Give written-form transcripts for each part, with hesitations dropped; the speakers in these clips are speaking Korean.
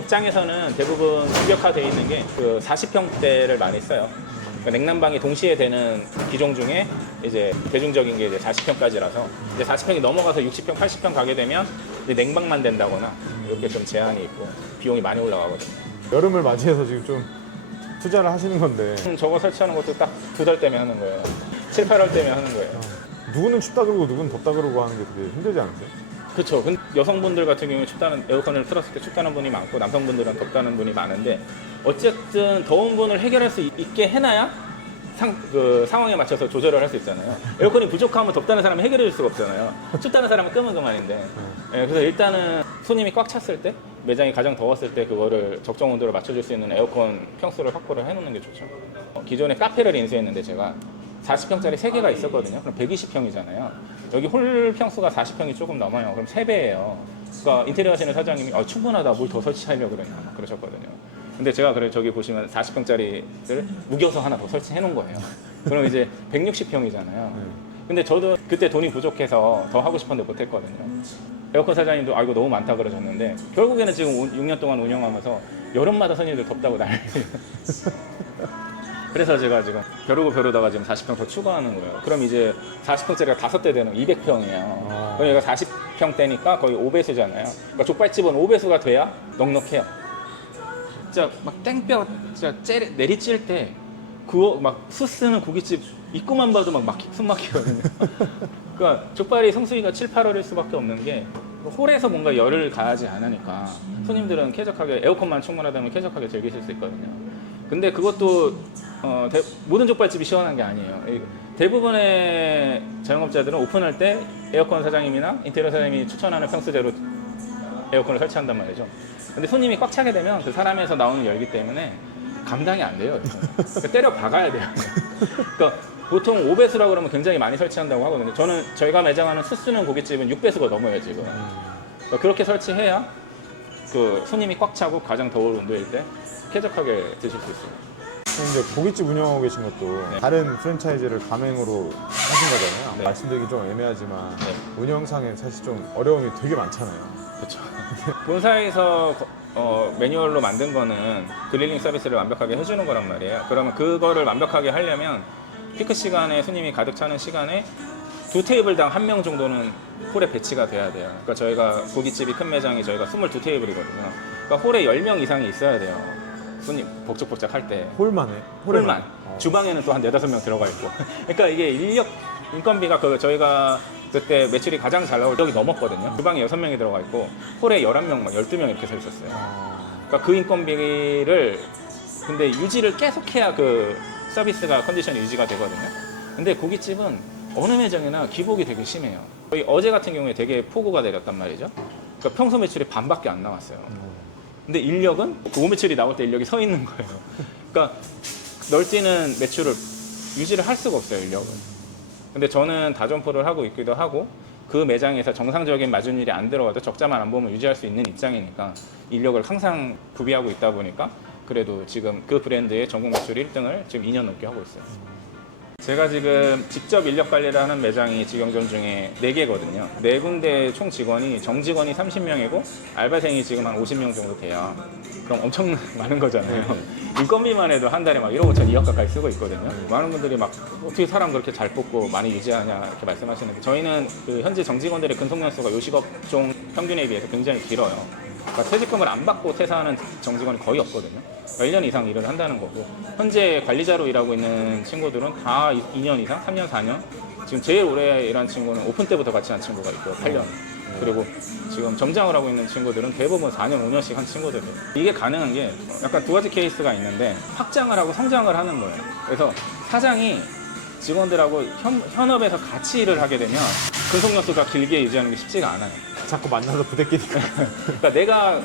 업장에서는 대부분 규격화되어 있는 게 그 40평대를 많이 써요. 그러니까 냉난방이 동시에 되는 기종 중에 이제 대중적인 게 이제 40평까지라서 이제 40평이 넘어가서 60평, 80평 가게 되면 이제 냉방만 된다거나 이렇게 좀 제한이 있고 비용이 많이 올라가거든요. 여름을 맞이해서 지금 좀 투자를 하시는 건데 저거 설치하는 것도 딱 2달 때면 하는 거예요. 7, 8월 때면 하는 거예요. 누구는 춥다 그러고 누구는 덥다 그러고 하는 게 되게 힘들지 않으세요? 그렇죠. 여성분들 같은 경우에 춥다는 에어컨을 틀었을 때 춥다는 분이 많고 남성분들은 덥다는 분이 많은데 어쨌든 더운 분을 해결할 수 있게 해놔야 상황에 맞춰서 조절을 할 수 있잖아요. 에어컨이 부족하면 덥다는 사람이 해결해 줄 수가 없잖아요. 춥다는 사람은 끄면 그만인데. 그래서 일단은 손님이 꽉 찼을 때 매장이 가장 더웠을 때 그거를 적정 온도를 맞춰줄 수 있는 에어컨 평수를 확보를 해놓는 게 좋죠. 기존에 카페를 인수했는데 제가 40평짜리 3개가 있었거든요. 그럼 120평이잖아요. 여기 홀 평수가 40평이 조금 넘어요. 그럼 3배예요. 그러니까 인테리어 하시는 사장님이 충분하다, 뭘 더 설치하려고 그러냐 막 그러셨거든요. 근데 제가 그래 저기 보시면 40평짜리를 우겨서 하나 더 설치해 놓은 거예요. 그럼 이제 160평이잖아요. 근데 저도 그때 돈이 부족해서 더 하고 싶었는데 못 했거든요. 에어컨 사장님도 이거 너무 많다 그러셨는데 결국에는 지금 6년 동안 운영하면서 여름마다 손님들 덥다고 난리예요. 그래서 제가 지금 벼르다가 지금 40평 더 추가하는 거예요. 그럼 이제 40평짜리가 5대 되는 200평이에요. 그럼 얘가 40평대니까 거의 5배수잖아요. 그러니까 족발집은 5배수가 돼야 넉넉해요. 진짜 막 땡볕 진짜 내리칠 때 그거 막 수 쓰는 고깃집 입구만 봐도 막 숨 막히거든요. 그러니까 족발이 성수기가 7, 8월일 수밖에 없는 게 홀에서 뭔가 열을 가하지 않으니까 손님들은 쾌적하게 에어컨만 충분하다면 쾌적하게 즐기실 수 있거든요. 근데 그것도 모든 족발집이 시원한 게 아니에요. 대부분의 자영업자들은 오픈할 때 에어컨 사장님이나 인테리어 사장님이 추천하는 평수대로 에어컨을 설치한단 말이죠. 근데 손님이 꽉 차게 되면 그 사람에서 나오는 열기 때문에 감당이 안 돼요. 그러니까 때려 박아야 돼요. 그러니까 보통 5배수라고 그러면 굉장히 많이 설치한다고 하거든요. 저희가 매장하는 수 쓰는 고깃집은 6배수가 넘어요, 지금. 그러니까 그렇게 설치해야 그 손님이 꽉 차고 가장 더운 온도일 때 쾌적하게 드실 수 있습니다. 이제 고깃집 운영하고 계신 것도 네. 다른 프랜차이즈를 가맹으로 하신 거잖아요. 네. 말씀드리기 좀 애매하지만 네. 운영상에 사실 좀 어려움이 되게 많잖아요. 그렇죠. 본사에서 매뉴얼로 만든 거는 그릴링 서비스를 완벽하게 해주는 거란 말이에요. 그러면 그거를 완벽하게 하려면 피크 시간에 손님이 가득 차는 시간에 2테이블당 1명 정도는 홀에 배치가 돼야 돼요. 그러니까 저희가 고깃집이 큰 매장이 저희가 22테이블이거든요. 그러니까 홀에 10명 이상이 있어야 돼요. 손님 복작복작 할 때. 홀만에? 홀만. 주방에는 또 한 4-5명 들어가 있고. 그러니까 이게 인건비가 저희가 그때 매출이 가장 잘 나올 적이 넘었거든요. 주방에 6명이 들어가 있고 홀에 11명, 막 12명 이렇게 서 있었어요. 그러니까 그 인건비를 근데 유지를 계속해야 그 서비스가 컨디션이 유지가 되거든요. 근데 고깃집은 어느 매장이나 기복이 되게 심해요. 거의 어제 같은 경우에 되게 폭우가 내렸단 말이죠. 그러니까 평소 매출이 반밖에 안 나왔어요. 근데 인력은 그 매출이 나올 때 인력이 서 있는 거예요. 그러니까 널뛰는 매출을 유지를 할 수가 없어요, 인력은. 근데 저는 다점포를 하고 있기도 하고 그 매장에서 정상적인 마진율이 안 들어가도 적자만 안 보면 유지할 수 있는 입장이니까 인력을 항상 구비하고 있다 보니까 그래도 지금 그 브랜드의 전국 매출 1등을 지금 2년 넘게 하고 있어요. 제가 지금 직접 인력 관리를 하는 매장이 직영점 중에 4개거든요. 4군데 총 직원이 정직원이 30명이고 알바생이 지금 한 50명 정도 돼요. 그럼 엄청 많은 거잖아요. 인건비만 해도 한 달에 막 1억 5천, 2억 가까이 쓰고 있거든요. 많은 분들이 막 어떻게 사람 그렇게 잘 뽑고 많이 유지하냐 이렇게 말씀하시는데 저희는 그 현재 정직원들의 근속연수가 요식업종 평균에 비해서 굉장히 길어요. 그러니까 퇴직금을 안 받고 퇴사하는 정직원이 거의 없거든요. 그러니까 1년 이상 일을 한다는 거고 현재 관리자로 일하고 있는 친구들은 다 2년 이상, 3년, 4년 지금 제일 오래 일한 친구는 오픈 때부터 같이 한 친구가 있고 8년 그리고 지금 점장을 하고 있는 친구들은 대부분 4년, 5년씩 한 친구들이에요. 이게 가능한 게 약간 2가지 케이스가 있는데 확장을 하고 성장을 하는 거예요. 그래서 사장이 직원들하고 현업에서 같이 일을 하게 되면 근속연수가 길게 유지하는 게 쉽지가 않아요. 자꾸 만나서 부대끼니까. 그러니까 내가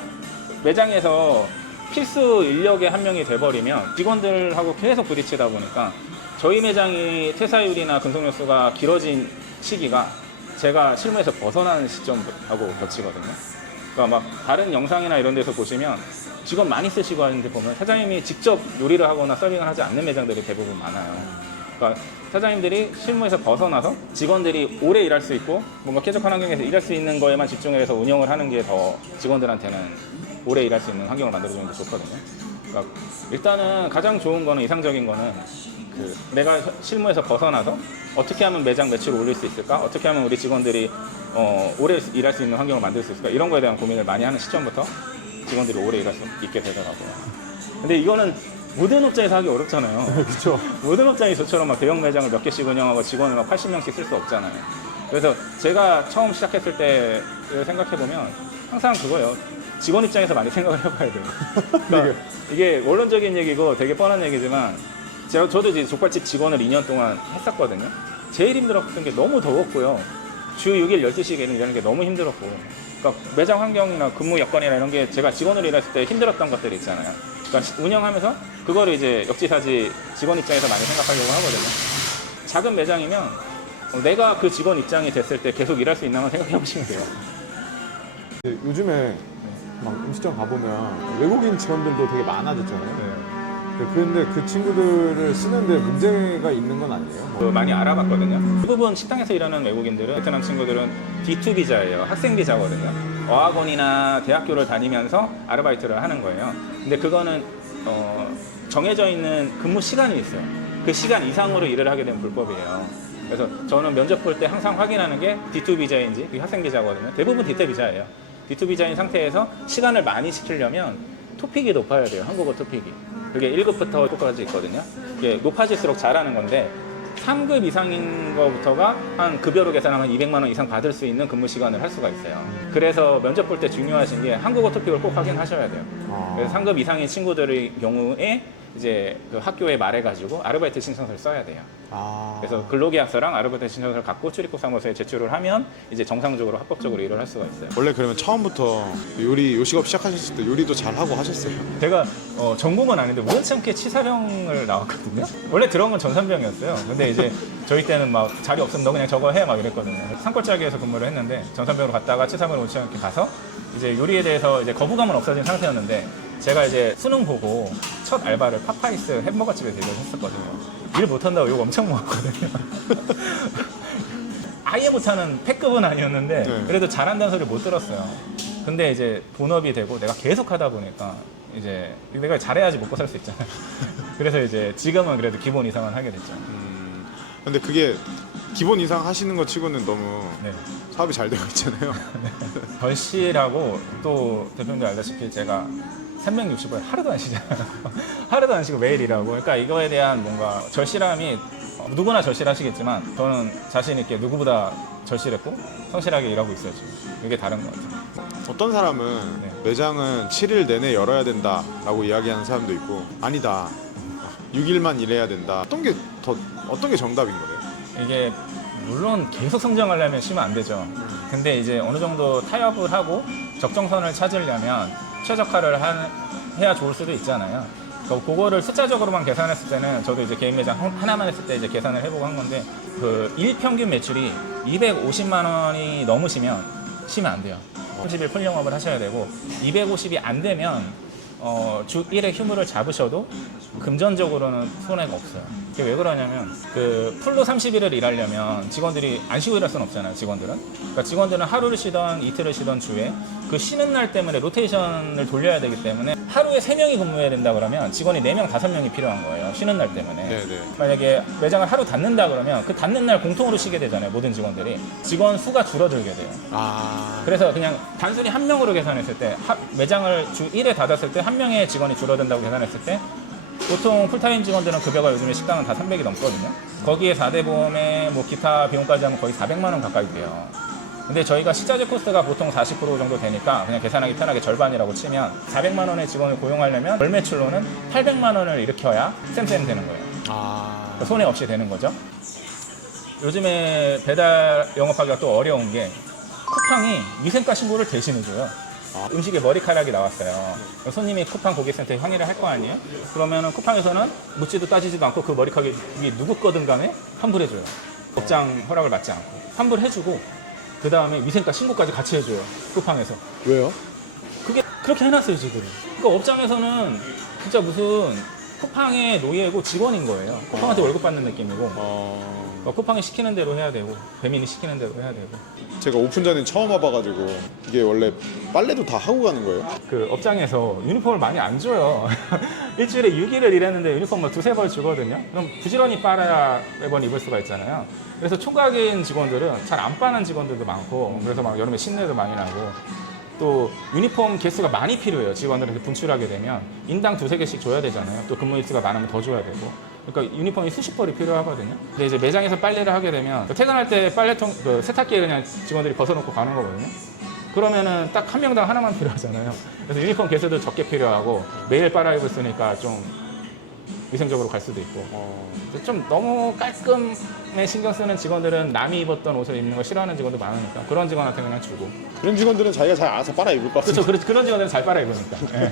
매장에서 필수 인력의 한 명이 돼버리면 직원들하고 계속 부딪히다 보니까 저희 매장이 퇴사율이나 근속연수가 길어진 시기가 제가 실무에서 벗어나는 시점하고 겹치거든요. 그러니까 막 다른 영상이나 이런 데서 보시면 직원 많이 쓰시고 하는데 보면 사장님이 직접 요리를 하거나 서빙을 하지 않는 매장들이 대부분 많아요. 그러니까 사장님들이 실무에서 벗어나서 직원들이 오래 일할 수 있고 뭔가 쾌적한 환경에서 일할 수 있는 거에만 집중을 해서 운영을 하는 게 더 직원들한테는 오래 일할 수 있는 환경을 만들어주는 게 좋거든요. 그러니까 일단은 가장 좋은 거는 이상적인 거는 내가 실무에서 벗어나서 어떻게 하면 매장 매출을 올릴 수 있을까? 어떻게 하면 우리 직원들이 오래 일할 수 있는 환경을 만들 수 있을까? 이런 거에 대한 고민을 많이 하는 시점부터 직원들이 오래 일할 수 있게 되더라고요. 근데 이거는 모든 업장에서 하기 어렵잖아요. 그렇죠. 모든 업장이 저처럼 막 대형 매장을 몇 개씩 운영하고 직원을 막 80명씩 쓸 수 없잖아요. 그래서 제가 처음 시작했을 때를 생각해보면 항상 그거예요. 직원 입장에서 많이 생각을 해봐야 돼요. 그러니까 이게 원론적인 얘기고 되게 뻔한 얘기지만 저도 이제 족발집 직원을 2년 동안 했었거든요. 제일 힘들었던 게 너무 더웠고요. 주 6일 12시간 일하는 게 너무 힘들었고. 그러니까 매장 환경이나 근무 여건이나 이런 게 제가 직원으로 일했을 때 힘들었던 것들이 있잖아요. 그러니까 운영하면서 그거를 이제 역지사지 직원 입장에서 많이 생각하려고 하거든요. 작은 매장이면 내가 그 직원 입장이 됐을 때 계속 일할 수 있나 생각해 보시면 돼요. 요즘에 막 음식점 가보면 외국인 직원들도 되게 많아졌잖아요. 그런데 그 친구들을 쓰는데 문제가 있는 건 아니에요? 많이 알아봤거든요. 대부분 식당에서 일하는 외국인들은 베트남 친구들은 D2 비자예요. 학생 비자거든요. 어학원이나 대학교를 다니면서 아르바이트를 하는 거예요. 근데 그거는 정해져 있는 근무 시간이 있어요. 그 시간 이상으로 일을 하게 되면 불법이에요. 그래서 저는 면접 볼 때 항상 확인하는 게 D2 비자인지 그게 학생 비자거든요. 대부분 D2 비자예요. D2 비자인 상태에서 시간을 많이 시키려면 토픽이 높아야 돼요. 한국어 토픽이. 그게 1급부터 6급까지 있거든요. 이게 높아질수록 잘하는 건데 3급 이상인 거부터가 한 급여로 계산하면 200만 원 이상 받을 수 있는 근무 시간을 할 수가 있어요. 그래서 면접 볼 때 중요하신 게 한국어 토픽을 꼭 확인하셔야 돼요. 그래서 3급 이상인 친구들의 경우에 이제 그 학교에 말해가지고 아르바이트 신청서를 써야 돼요. 그래서 근로계약서랑 아르바이트 신청서를 갖고 출입국 사무소에 제출을 하면 이제 정상적으로 합법적으로 일을 할 수가 있어요. 원래 그러면 처음부터 요식업 시작하셨을 때 요리도 잘 하고 하셨어요? 제가 전공은 아닌데 우연찮게 치사병을 나왔거든요. 원래 들어온 건 전산병이었어요. 근데 이제 저희 때는 막 자리 없으면 너 그냥 저거 해 막 이랬거든요. 산골짜기에서 근무를 했는데 전산병으로 갔다가 치사병을 우연찮게 가서 이제 요리에 대해서 이제 거부감은 없어진 상태였는데 제가 이제 수능 보고 첫 알바를 파파이스 햄버거 집에서 일을 했었거든요. 일 못한다고 욕 엄청 먹었거든요. 아예 못하는 패급은 아니었는데 그래도 잘한다는 소리 못 들었어요. 근데 이제 본업이 되고 내가 계속 하다 보니까 이제 내가 잘해야지 먹고 살 수 있잖아요. 그래서 이제 지금은 그래도 기본 이상은 하게 됐죠. 근데 그게 기본 이상 하시는 거 치고는 너무 네. 사업이 잘 되고 있잖아요. 절실하고 또 대표님도 알다시피 제가 360을 하루도 안 쉬잖아요. 하루도 안 쉬고 매일 일하고. 그러니까 이거에 대한 뭔가 절실함이 누구나 절실하시겠지만 저는 자신 있게 누구보다 절실했고 성실하게 일하고 있어요. 지금. 이게 다른 것 같아요. 어떤 사람은 네. 매장은 7일 내내 열어야 된다라고 이야기하는 사람도 있고 아니다 6일만 일해야 된다. 어떤 게 정답인 거예요? 이게 물론 계속 성장하려면 쉬면 안 되죠. 근데 이제 어느 정도 타협을 하고 적정선을 찾으려면 최적화를 해야 좋을 수도 있잖아요. 그거를 숫자적으로만 계산했을 때는 저도 이제 개인 매장 하나만 했을 때 이제 계산을 해보고 한 건데 그 일평균 매출이 250만 원이 넘으시면 쉬면 안 돼요. 30일 풀 영업을 하셔야 되고 250이 안 되면 주 1회 휴무를 잡으셔도 금전적으로는 손해가 없어요. 이게 왜 그러냐면 그 풀로 30일을 일하려면 직원들이 안 쉬고 일할 수는 없잖아요. 직원들은. 그러니까 직원들은 하루를 쉬던 이틀을 쉬던 주에 그 쉬는 날 때문에 로테이션을 돌려야 되기 때문에 하루에 3명이 근무해야 된다 그러면 직원이 4명, 5명이 필요한 거예요. 쉬는 날 때문에. 네네. 만약에 매장을 하루 닫는다 그러면 그 닫는 날 공통으로 쉬게 되잖아요. 모든 직원들이. 직원 수가 줄어들게 돼요. 그래서 그냥 단순히 한 명으로 계산했을 때 매장을 주 1회 닫았을 때 한 명의 직원이 줄어든다고 계산했을 때 보통 풀타임 직원들은 급여가 요즘에 식당은 다 300이 넘거든요. 거기에 4대 보험에 뭐 기타 비용까지 하면 거의 400만 원 가까이 돼요. 근데 저희가 식자재 코스트가 보통 40% 정도 되니까 그냥 계산하기 편하게 절반이라고 치면 400만 원의 직원을 고용하려면 월 매출로는 800만 원을 일으켜야 쌤쌤 되는 거예요. 그러니까 손해 없이 되는 거죠. 요즘에 배달 영업하기가 또 어려운 게 쿠팡이 위생가 신고를 대신해줘요. 음식에 머리카락이 나왔어요. 손님이 쿠팡 고객센터에 항의를 할 거 아니에요? 그러면은 쿠팡에서는 묻지도 따지지도 않고 그 머리카락이 누구 거든 간에 환불해줘요. 업장 허락을 받지 않고. 환불해주고 그 다음에 위생가 신고까지 같이 해줘요. 쿠팡에서. 왜요? 그게 그렇게 해놨어요, 지금. 그러니까 업장에서는 진짜 무슨 쿠팡의 노예고 직원인 거예요. 쿠팡한테 월급 받는 느낌이고. 쿠팡이 시키는 대로 해야 되고 배민이 시키는 대로 해야 되고 제가 오픈 전에 처음 와봐가지고 이게 원래 빨래도 다 하고 가는 거예요? 그 업장에서 유니폼을 많이 안 줘요. 일주일에 6일을 일했는데 유니폼 뭐 두세 벌 주거든요. 그럼 부지런히 빨아야 매번 입을 수가 있잖아요. 그래서 총각인 직원들은 잘 안 빠는 직원들도 많고 그래서 막 여름에 신내도 많이 나고 또 유니폼 개수가 많이 필요해요. 직원들을 이렇게 분출하게 되면 인당 두세 개씩 줘야 되잖아요. 또 근무 일수가 많으면 더 줘야 되고 그러니까 유니폼이 수십 벌이 필요하거든요. 근데 이제 매장에서 빨래를 하게 되면 퇴근할 때 빨래통 그 세탁기에 그냥 직원들이 벗어놓고 가는 거거든요. 그러면은 딱 한 명당 하나만 필요하잖아요. 그래서 유니폼 개수도 적게 필요하고 매일 빨아 입을 쓰니까 좀 위생적으로 갈 수도 있고 좀 너무 깔끔에 신경 쓰는 직원들은 남이 입었던 옷을 입는 걸 싫어하는 직원도 많으니까 그런 직원한테 그냥 주고 그런 직원들은 자기가 잘 알아서 빨아 입을 것 같아요. 그렇죠. 그런 직원들은 잘 빨아 입으니까. 예.